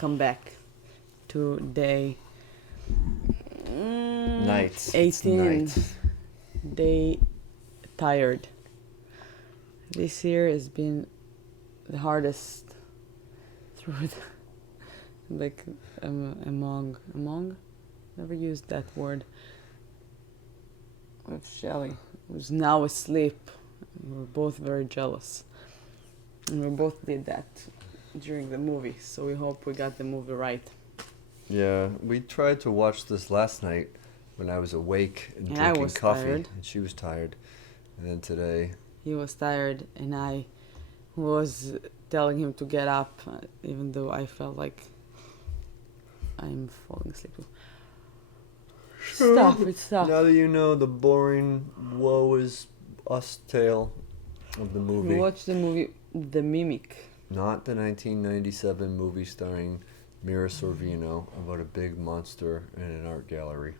welcome back to day Night. 18. Night. Day tired. This year has been the hardest through among. Never used that word. With Shelley, who's now asleep. We're both very jealous. And we both did that during the movie, so we hope we got the movie right. Yeah, we tried to watch this last night when I was awake and I drinking was coffee, tired. and she was tired. And then today, He was tired, and I was telling him to get up, even though I felt like I'm falling asleep. Stop, it's stop. now that you know the boring woe is us tale of the We movie, watched the movie The Mimic. not the 1997 movie starring Mira Sorvino about a big monster in an art gallery.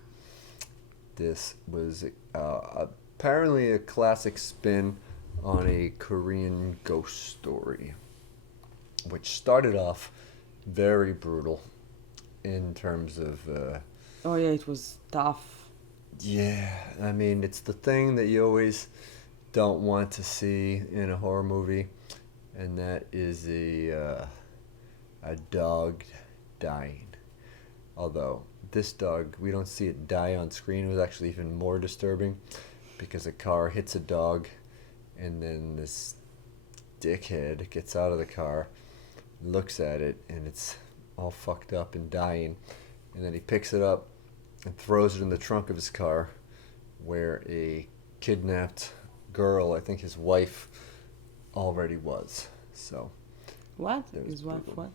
This was apparently a classic spin on a Korean ghost story, which started off very brutal in terms of Oh yeah, it was tough. yeah, I mean, it's the thing that you always don't want to see in a horror movie, and that is a dog dying. Although this dog, we don't see it die on screen. It was actually even more disturbing because a car hits a dog, and then this dickhead gets out of the car, looks at it, and it's all fucked up and dying, and then he picks it up and throws it in the trunk of his car, where a kidnapped girl, I think his wife, already was. So What? It was His wife, brutal. what?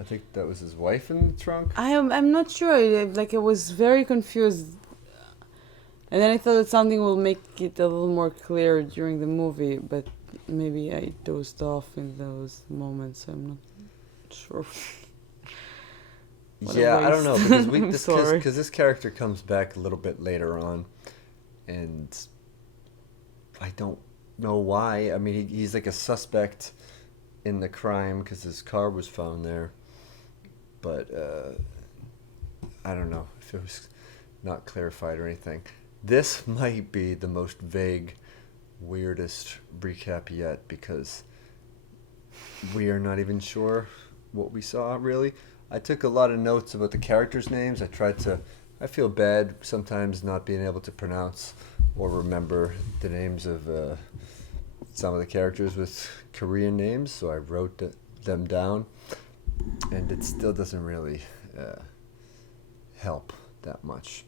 I think that was his wife in the trunk. I'm not sure. I was very confused. And then I thought that something will make it a little more clear during the movie, but maybe I dozed off in those moments. I'm not sure. What a Yeah, I don't know, waste. because I'm sorry. this character comes back a little bit later on, and I don't know why. I mean, he's like a suspect in the crime because his car was found there, but I don't know if it was not clarified or anything. This might be the most vague, weirdest recap yet, because we are not even sure what we saw, really. I took a lot of notes about the characters' names. I feel bad sometimes not being able to pronounce or remember the names of some of the characters with Korean names, so I wrote them down, and it still doesn't really help that much.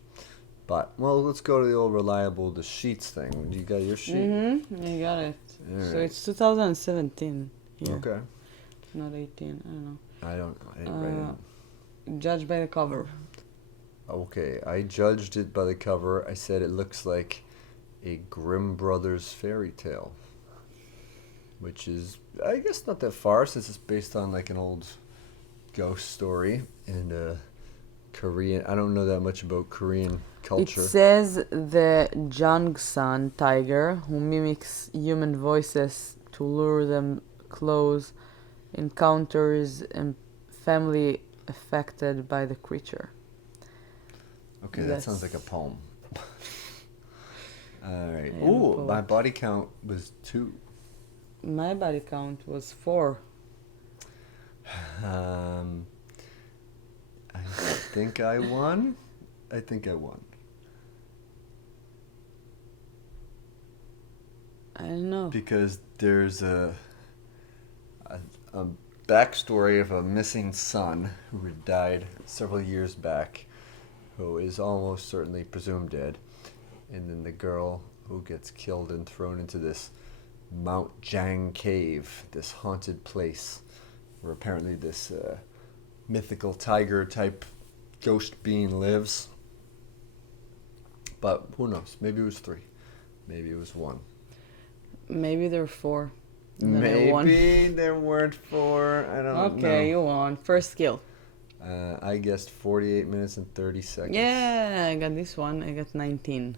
But, well, let's go to the old reliable, the sheets thing. You got your sheet? Mm-hmm. You got it. All So right. it's 2017 here, Okay. not 18. I don't know. I didn't write it. Judged by the cover. Okay, I judged it by the cover. I said it looks like a Grimm Brothers fairy tale, which is, I guess, not that far since it's based on like an old ghost story and Korean. I don't know that much about Korean culture. It says the Jungsan tiger, who mimics human voices to lure them close, encounters and family affected by the creature. Okay, that sounds like a poem. All right. I am a Ooh, poet. my body count was 2. My body count was 4. I think I won. I don't know. because there's a backstory of a missing son who had died several years back, who is almost certainly presumed dead, and then the girl who gets killed and thrown into this Mount Jang cave, this haunted place where apparently this mythical tiger type ghost being lives. But who knows? Maybe it was 3. Maybe it was 1. Maybe there were 4. And then I won. Maybe there weren't 4. I don't know. Okay, you won. First skill. I guessed 48 minutes and 30 seconds. Yeah, I got this one. I got 19.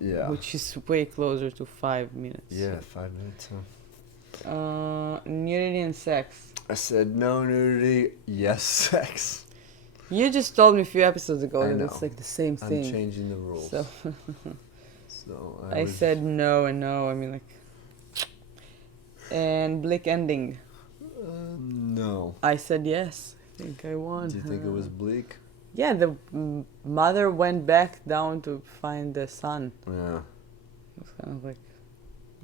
Yeah. Which is way closer to 5 minutes. Yeah, 5 minutes. Huh? Nudity and sex. I said no nudity, yes sex. You just told me a few episodes ago I that know. it's like the same I'm thing. changing the rules. So So I said no and no. I mean, like, and Blick ending. no. I said yes. I think I won. Do you think it was bleak? Yeah, the mother went back down to find the son. Yeah. It was kind of like,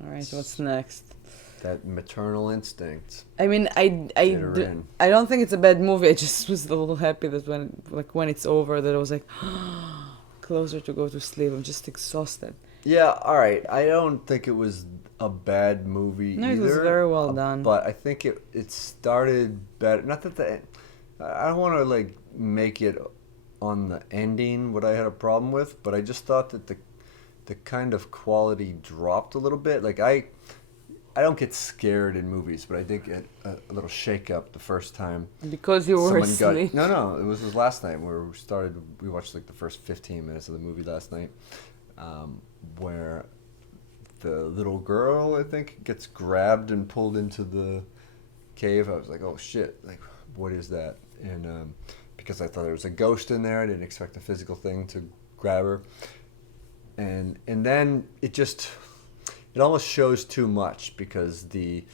all right, what's next? That maternal instinct. I mean, Get her in. I don't think it's a bad movie. I just was a little happy that when it's over, that I was like closer to go to sleep. I'm just exhausted. Yeah, all right. I don't think it was a bad movie No, either. it was very well done. But I think it started better. Not that I don't want to like make it on the ending what I had a problem with, but I just thought that the kind of quality dropped a little bit. Like I don't get scared in movies, but I did get a little shake up the first time. Because you were asleep. No, it was last night where we watched like the first 15 minutes of the movie last night, where the little girl, I think, gets grabbed and pulled into the cave. I was like, oh shit, like what is that? And because I thought there was a ghost in there, I didn't expect a physical thing to grab her. And then it almost shows too much, because the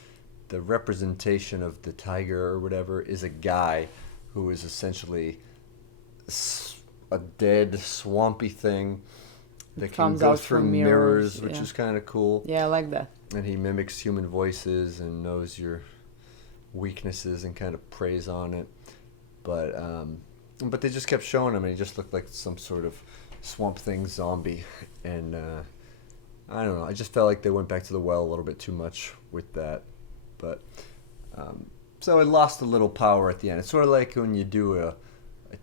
representation of the tiger or whatever is a guy who is essentially a dead swampy thing that can Comes go out through from mirrors, which yeah. is kind of cool. Yeah, I like that. And he mimics human voices and knows your weaknesses and kind of preys on it. But they just kept showing him, and he just looked like some sort of swamp thing zombie. And I don't know. I just felt like they went back to the well a little bit too much with that. But so it lost a little power at the end. It's sort of like when you do a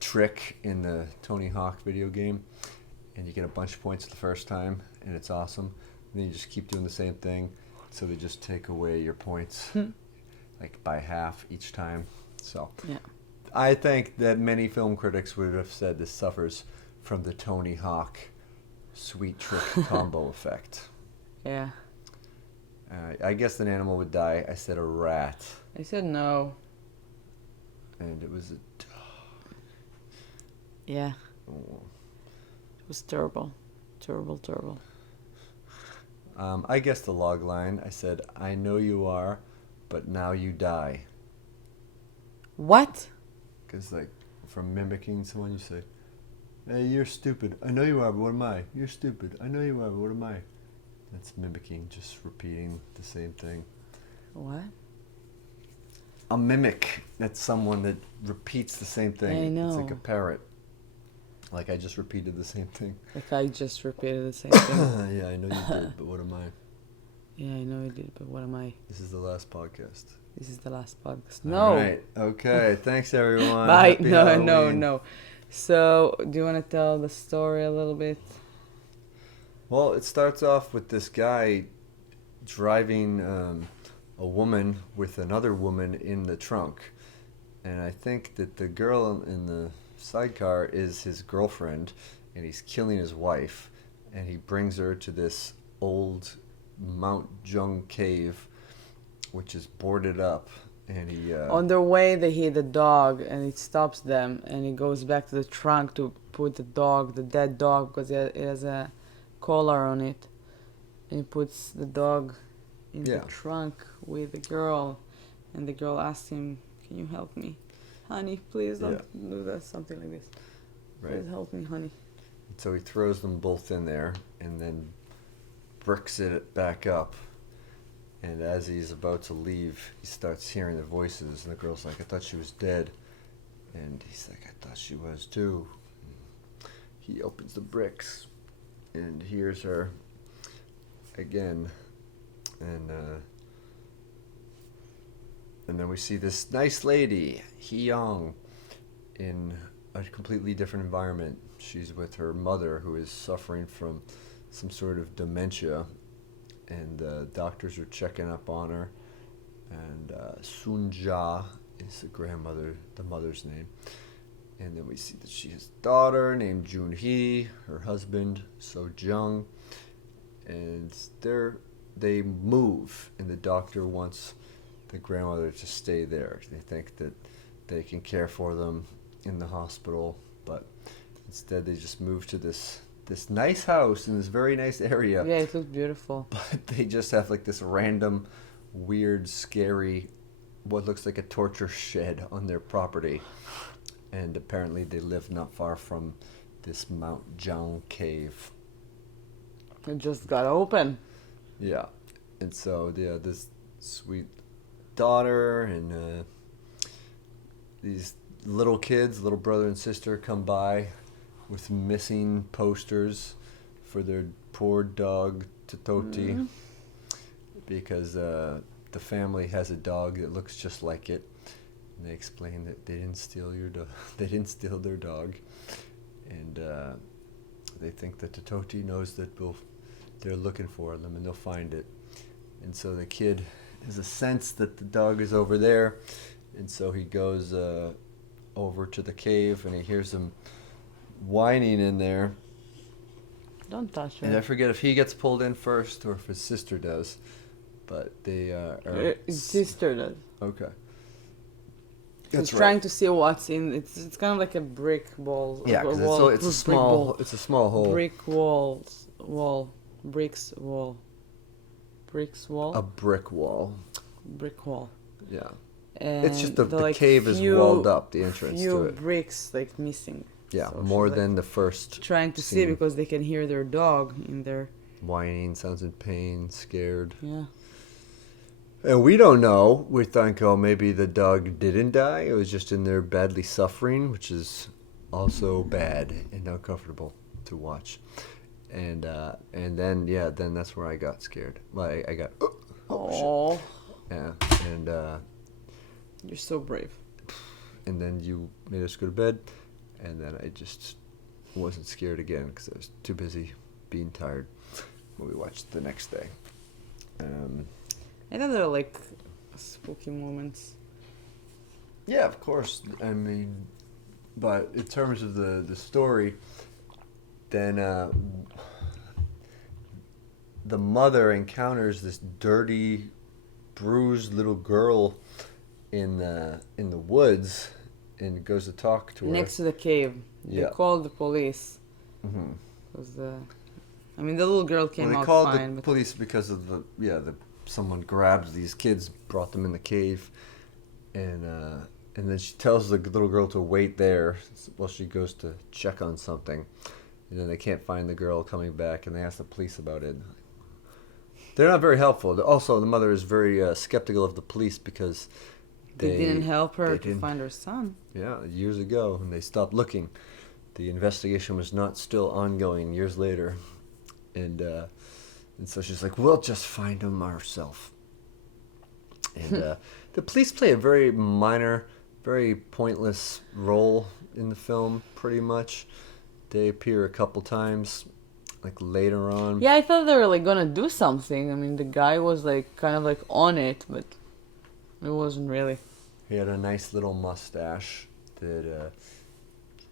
trick in the Tony Hawk video game, and you get a bunch of points the first time, and it's awesome. And then you just keep doing the same thing, so they just take away your points like by half each time. So yeah. I think that many film critics would have said this suffers from the Tony Hawk sweet trick combo effect. Yeah. I guessed an animal would die. I said a rat. I said no. And it was a Yeah. oh. It was terrible. Terrible. I guessed the log line. I said, I know you are, but now you die. What? Because, like, from mimicking someone, you say, hey, you're stupid. I know you are, but what am I? You're stupid. I know you are, but what am I? That's mimicking, just repeating the same thing. What? A mimic. That's someone that repeats the same thing. I know. It's like a parrot. Like I just repeated the same thing. Like I just repeated the same thing. Yeah, I know you did, but what am I? Yeah, I know you did, but what am I? This is the last podcast. This is the last podcast. No. All right. Okay. Thanks, everyone. Bye. Happy No. Halloween. So, do you want to tell the story a little bit? Well, it starts off with this guy driving a woman with another woman in the trunk. And I think that the girl in the sidecar is his girlfriend, and he's killing his wife. And he brings her to this old Mount Jung cave, which is boarded up. And he On their way, they hit a dog, and it stops them, and he goes back to the trunk to put the dead dog, because it has a collar on it. And he puts the dog in the trunk with the girl, and the girl asks him, "Can you help me, honey? Please don't do that. Something like this. Right. Please help me, honey." So he throws them both in there, and then bricks it back up. And as he's about to leave, he starts hearing the voices, and the girl's like, I thought she was dead. And he's like, I thought she was too. And he opens the bricks and hears her again. And then we see this nice lady, Hee-young, in a completely different environment. She's with her mother, who is suffering from some sort of dementia. And doctors are checking up on her, and Sunja is the mother's name. And then we see that she has a daughter named Junhee, her husband Sojung, and they move, and the doctor wants the grandmother to stay there. They think that they can care for them in the hospital, but instead they just move to this nice house in this very nice area. Yeah, it looked beautiful. But they just have like this random, weird, scary, what looks like a torture shed on their property. And apparently they live not far from this Mount Jaun cave. It just got open. Yeah. And so, yeah, this sweet daughter and these little kids, little brother and sister, come by with missing posters for their poor dog, Tototi, because the family has a dog that looks just like it. And they explain that they didn't steal they didn't steal their dog, and they think that Tototi knows that they're looking for them and they'll find it. And so the kid has a sense that the dog is over there, and so he goes over to the cave and he hears them whining in there. Don't touch And I it. forget if he gets pulled in first or if his sister does, but they are. His sister does. Okay. He's trying to see what's in. It's kind of like a brick wall. Yeah, because it's a small hole. Brick wall, bricks wall, bricks wall. A brick wall. Brick wall. Yeah. And It's just the like cave is walled up, the entrance few to it. bricks like missing. Yeah, So more she's, than the first. trying to see scene. because they can hear their dog in there. Whining, sounds in pain, scared. Yeah. And we don't know. We think, oh, maybe the dog didn't die. It was just in there badly suffering, which is also bad and uncomfortable to watch. And then that's where I got scared. Well, I got, Oh, shit. Yeah, and you're so brave. and then you made us go to bed, and then I just wasn't scared again because I was too busy being tired when we watched the next day. I thought there were like spooky moments. Yeah, of course. I mean, but in terms of the story, then the mother encounters this dirty, bruised little girl in the woods, and goes to talk to her. Next to the cave. They Yeah. called the police. Mm-hmm. I mean, the little girl came They out called fine. the But police because of someone grabbed these kids, brought them in the cave, and then she tells the little girl to wait there while she goes to check on something, and then they can't find the girl coming back, and they ask the police about it. They're not very helpful. Also, the mother is very skeptical of the police because they didn't help her they to didn't- find her son. Yeah, years ago, and they stopped looking. The investigation was not still ongoing years later, and so she's like, "We'll just find him ourselves." And the police play a very minor, very pointless role in the film. Pretty much, they appear a couple times, like later on. Yeah, I thought they were like gonna do something. I mean, the guy was like kind of like on it, but it wasn't really. He had a nice little mustache that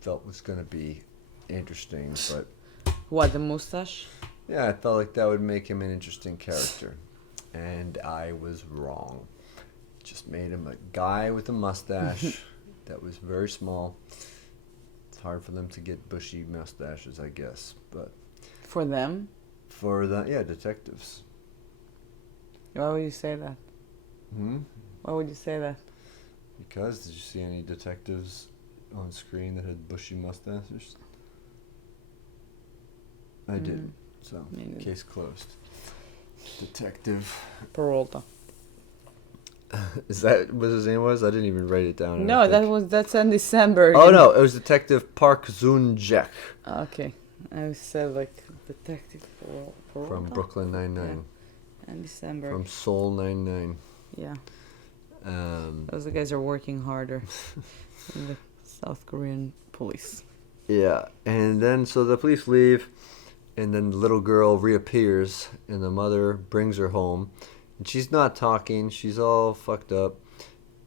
felt was going to be interesting, but What, the mustache? yeah, I felt like that would make him an interesting character, and I was wrong. Just made him a guy with a mustache that was very small. It's hard for them to get bushy mustaches, I guess, but For them? for the detectives. Why would you say that? Why would you say that? Because did you see any detectives on screen that had bushy mustaches? I didn't. So Me neither. case closed. Detective. Peralta. Is that what his name was? I didn't even write it down. I No, don't think. that's in December. Oh no, it was Detective Park Zoon-jaek Okay, I said like Detective Peralta. from Brooklyn Nine-Nine, And December. from Seoul 99. Yeah, those guys are working harder than the South Korean police. Yeah, and then so the police leave, and then the little girl reappears, and the mother brings her home, and she's not talking. She's all fucked up,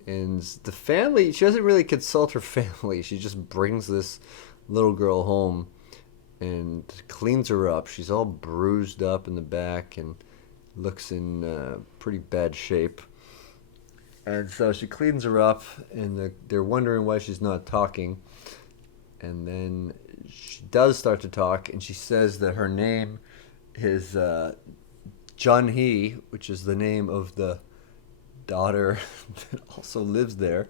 and the family. She doesn't really consult her family. She just brings this little girl home, and cleans her up. She's all bruised up in the back and looks in pretty bad shape. And so she cleans her up, and they're wondering why she's not talking. And then she does start to talk, and she says that her name is Jun Hee, which is the name of the daughter that also lives there.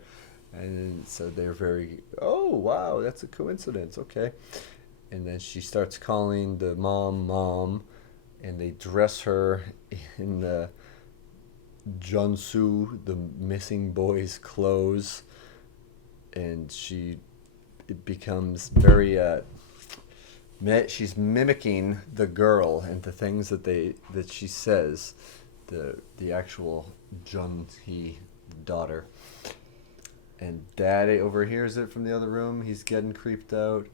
And so they're very, oh, wow, that's a coincidence. Okay. And then she starts calling the mom, and they dress her in the Junsu, the missing boy's clothes. And it becomes very, she's mimicking the girl and the things that she says, the actual Jun-hee daughter. And Dad overhears it from the other room. He's getting creeped out.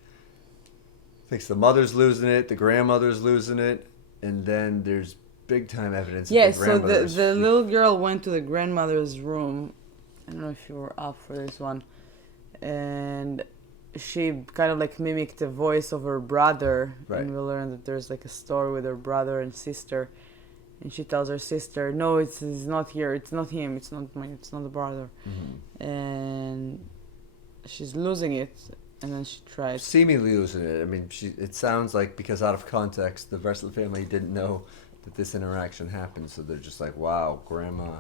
Thinks the mother's losing it, the grandmother's losing it, and then there's big time evidence. Yeah, that the so grandmother's the little girl went to the grandmother's room. I don't know if you were up for this one. And she kind of like mimicked the voice of her brother. Right. And we learn that there's like a story with her brother and sister. And she tells her sister, no, it's not here. It's not him. It's not the brother. Mm-hmm. And she's losing it. And then she tries. Seemingly losing it. I mean, it sounds like, because out of context, the rest of the family didn't know that this interaction happened. So they're just like, wow, grandma,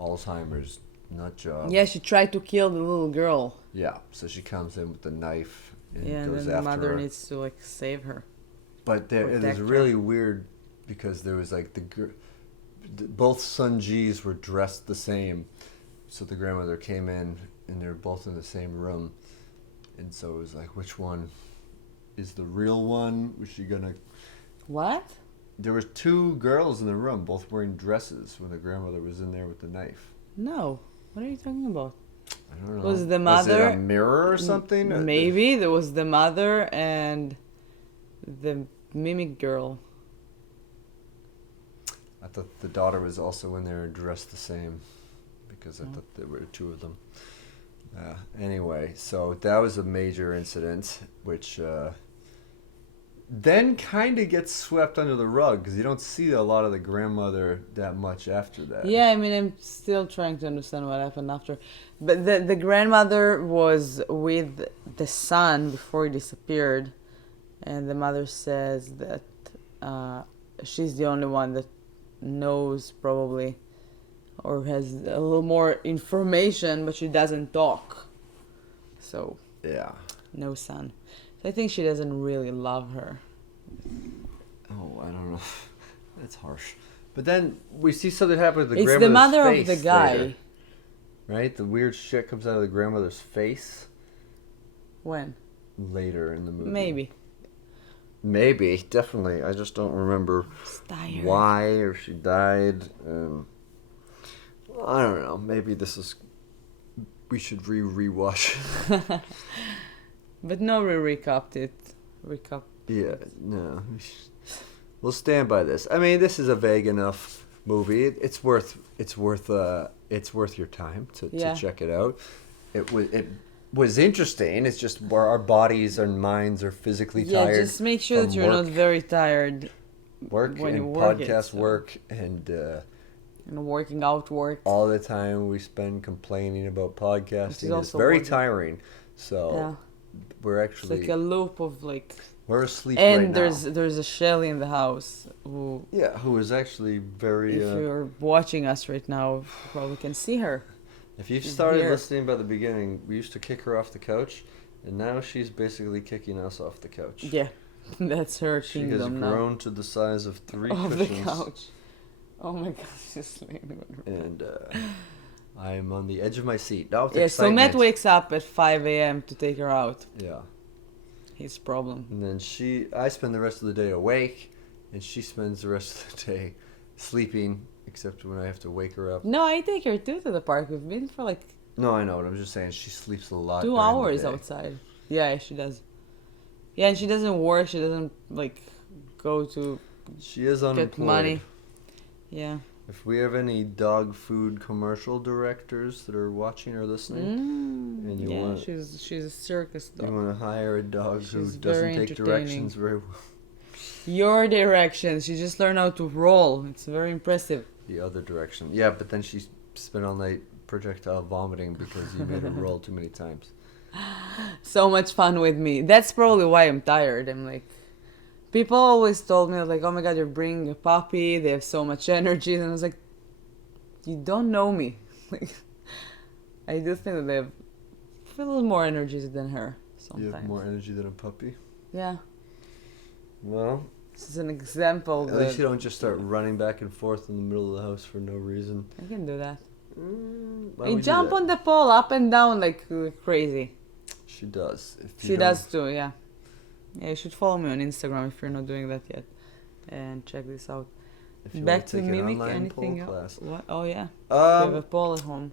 Alzheimer's, nut job. Yeah, she tried to kill the little girl. Yeah, so she comes in with the knife and Yeah, and goes then the after mother it needs to like save her. But it protect was her. really weird because there was like both Sunjis were dressed the same. So the grandmother came in and they were both in the same room. And so it was like, which one is the real one? Was she gonna... What? There were two girls in the room, both wearing dresses when the grandmother was in there with the knife. No. What are you talking about? I don't know. Was the mother... Was it a mirror or something? Maybe. There was the mother and the mimic girl. I thought the daughter was also in there and dressed the same because I thought there were two of them. Anyway, so that was a major incident, which then kind of gets swept under the rug because you don't see a lot of the grandmother that much after that. Yeah, I mean, I'm still trying to understand what happened after. But the grandmother was with the son before he disappeared. And the mother says that she's the only one that knows probably or has a little more information, but she doesn't talk. So, yeah. No son. So I think she doesn't really love her. Oh, I don't know. That's harsh. But then we see something happen with the It's grandmother's the mother face of the guy. later, right? The weird shit comes out of the grandmother's face When? later in the movie. Maybe. Definitely. I just don't remember Tired. why or if she died. I don't know. Maybe we should rewatch. But no, we recapped it. Yeah, no. We'll stand by this. I mean, this is a vague enough movie. It's worth your time to check it out. It was interesting. It's just where our bodies and minds are physically tired. Yeah, just make sure that you're not very tired. Work when and you work podcast work and working out work. all the time we spend complaining about podcasting. It's also very working. tiring. So Yeah. we're It's actually like a loop of like. we're asleep And right now. there's a Shelly in the house who, Who is actually very. if you're watching us right now, you probably can see her. If you she's started here. listening by the beginning, we used to kick her off the couch, and now she's basically kicking us off the couch. Yeah, that's her She has kingdom now. grown to the size of 3 Of cushions. the couch. Oh my god, she's sleeping on her. And I am on the edge of my seat. Now with Yeah, so Matt excitement. wakes up at 5 a.m. to take her out. Yeah. His problem. And then I spend the rest of the day awake, and she spends the rest of the day sleeping, except when I have to wake her up. No, I take her too to the park. We've been for like No, I know, but I'm just saying she sleeps a lot. 2 during the hours day. outside. Yeah, she does. Yeah, and she doesn't work. She doesn't like go to She is unemployed. get money. Yeah. If we have any dog food commercial directors that are watching or listening, and you yeah, want she's a circus you dog. want to hire a dog who She's doesn't very take entertaining. directions very well. Your directions. She just learned how to roll. It's very impressive. The other direction. Yeah, but then she's spent all night projectile vomiting because you made her roll too many times. So much fun with me. That's probably why I'm tired. I'm like, people always told me like, oh my god, you're bringing a puppy. They have so much energy, and I was like, you don't know me. Like, I do think that they have a little more energy than her sometimes. You have more energy than a puppy? Yeah. Well, This is an example at that least you don't just start running back and forth in the middle of the house for no reason. I can do that. Why I would you jump do that? on the pole up and down like crazy. She does. If you She don't- does too, yeah. Yeah, you should follow me on Instagram if you're not doing that yet. And check this out. If you Back want to take an mimic online anything pole else? class. What? Oh yeah. We have a Um, pole at home.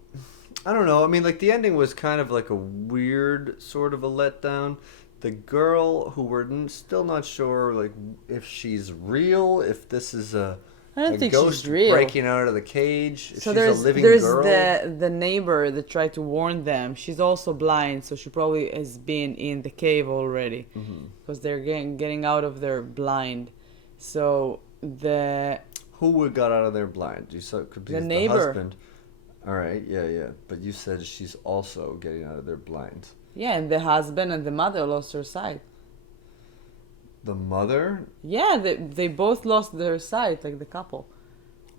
I don't know. I mean, like the ending was kind of like a weird sort of a letdown. The girl who we're still not sure, like, if she's real, if this is I don't a think ghost she's real. breaking out of the cage, if So she's a there's living there's girl. the neighbor that tried to warn them. She's also blind, so she probably has been in the cave already because they're getting out of their blind. So the Who would got out of there blind? You said could be The the neighbor. husband. All right, yeah. But you said she's also getting out of there blind. yeah, and the husband and the mother lost their sight. The mother? Yeah, they both lost their sight, like the couple.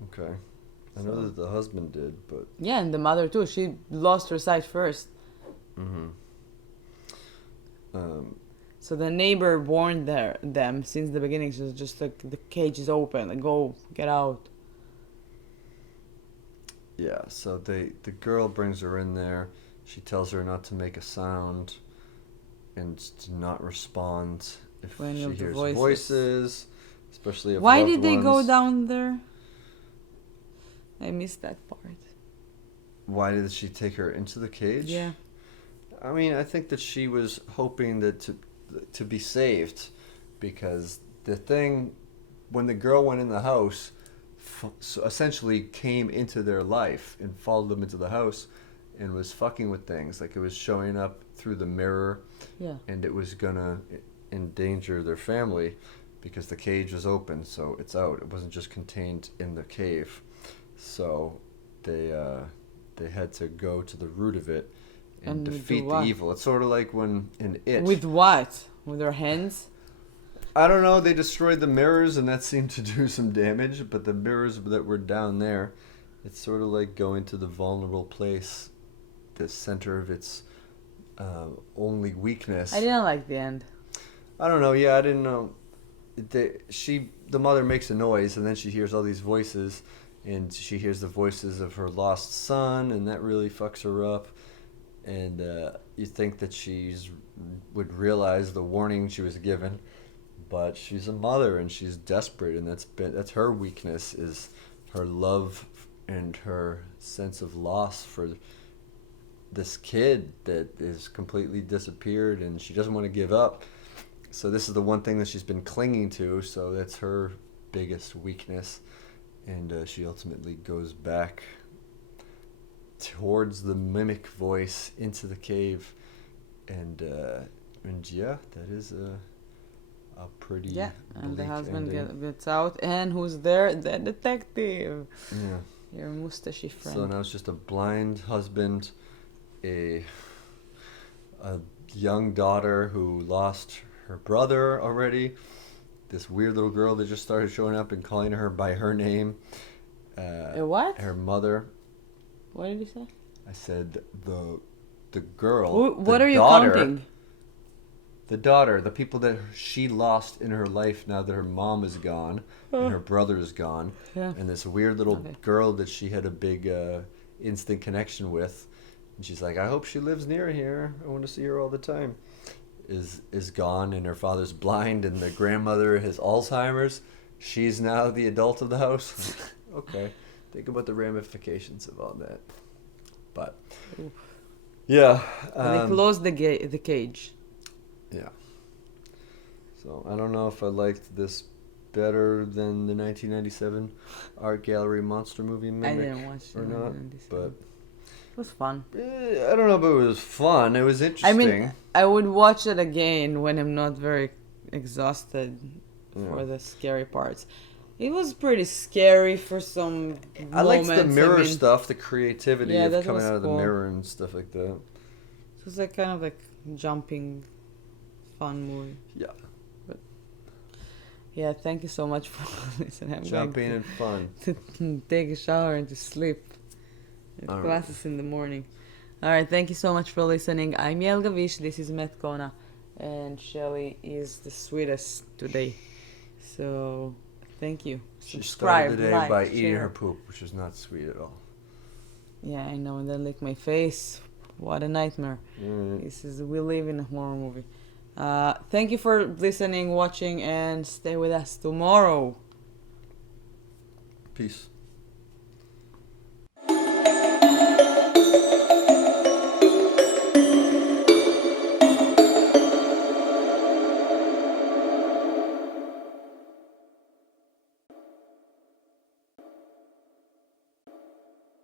Okay. I know that the husband did, but Yeah, and the mother too. She lost her sight first. So the neighbor warned them since the beginning. She was just like, the cage is open. Like, go, get out. yeah. So the girl brings her in there. She tells her not to make a sound and to not respond if To any she of the hears voices. voices, especially of Why loved did they go ones. down there? I missed that part. Why did she take her into the cage? Yeah. I mean, I think that she was hoping that to be saved, because the thing, when the girl went in the house, so essentially came into their life and followed them into the house, and was fucking with things. Like, it was showing up through the mirror, Yeah. and it was gonna endanger their family because the cage was open, so it's out. It wasn't just contained in the cave. So they had to go to the root of it and And do defeat the what? evil. It's sort of like when in It. With what? With their hands? I don't know. They destroyed the mirrors, and that seemed to do some damage. But the mirrors that were down there, it's sort of like going to the vulnerable place, the center of its only weakness. I didn't like the end. I don't know. Yeah, I didn't know. The mother makes a noise, and then she hears all these voices, and she hears the voices of her lost son, and that really fucks her up. And you think that would realize the warning she was given, but she's a mother, and she's desperate, and that's her weakness, is her love and her sense of loss for this kid that is completely disappeared, and she doesn't want to give up. So this is the one thing that she's been clinging to, so that's her biggest weakness. And she ultimately goes back towards the mimic voice into the cave. And yeah, that is a pretty Yeah. And the bleak husband ending. gets out. And who's there? The detective. Yeah. Your mustache friend. So now it's just a blind husband, a young daughter who lost her brother already, this weird little girl that just started showing up and calling her by her name. A what? Her mother. What did you say? I said the girl. What the are you daughter, counting? The daughter, the people that she lost in her life now that her mom is gone and her brother is gone, Yeah. and this weird little Okay. girl that she had a big instant connection with, and she's like, I hope she lives near here. I want to see her all the time. Is gone, and her father's blind, and the grandmother has Alzheimer's. She's now the adult of the house. Okay, think about the ramifications of all that. But yeah, They closed the cage. yeah. So I don't know if I liked this better than the 1997 art gallery monster movie Mimic I didn't watch or it. not, but It was fun. I don't know, but it was fun. It was I interesting. mean, I would watch it again when I'm not very exhausted Yeah. for the scary parts. It was pretty scary for some I liked the moments. mirror stuff, the creativity Yeah, of that coming was out of the cool. mirror and stuff like that. It was like kind of like jumping, fun movie. Yeah. Yeah, thank you so much for listening. I'm Jumping going and fun. to take a shower and to sleep. I have All classes in the morning. All right, thank you so much for listening. I'm Yael Gavish. This is Kona, and Shelly is the sweetest today. So, thank you. She Subscribe, started the day like, by eating share. her poop, which is not sweet at all. Yeah, I know, and then lick my face. What a nightmare. We live in a horror movie. Thank you for listening, watching, and stay with us tomorrow. Peace.